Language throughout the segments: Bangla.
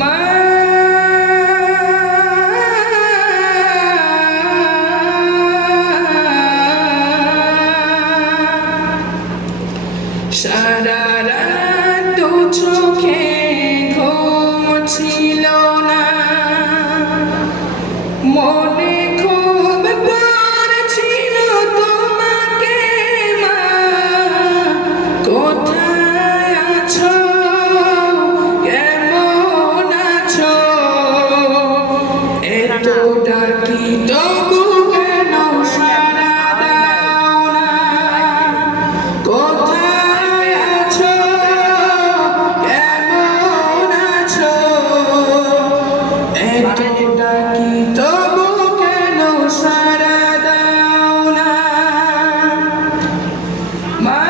মা সারা রাত দু চোখে ঘুম ছিল না, মনে খুব পড়ছিল তোমাকে মা, কোথায় আছো, কেমন আছো, এত ডাকি তবু কেন সাড়া দাও না, কোথায় আছো, কেমন আছো, এত ডাকি তবু কেন সাড়া দাও না, মা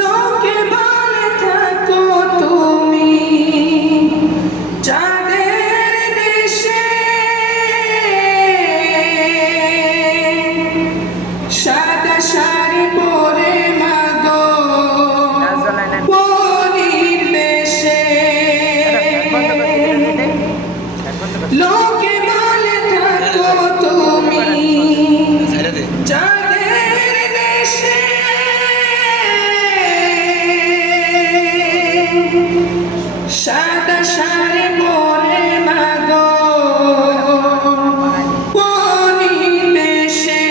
লোকে বলে থাকো তুমি চাঁদের দেশে, সাদা শাড়ি পরে মাগো পরীর বেশে, লোকে বলে থাকো তুমি চাঁদের দেশে, সাদা শাড়ি পরে মাগো পরীর বেশে,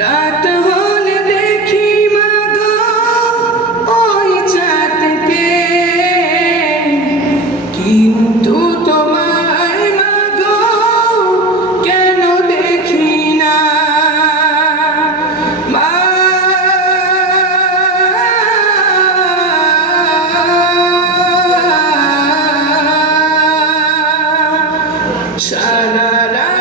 রাত হলে দেখি মাগো ওই চাঁদকে, কিন্তু তোমায় মাগো কেন দেখি না, মা সারা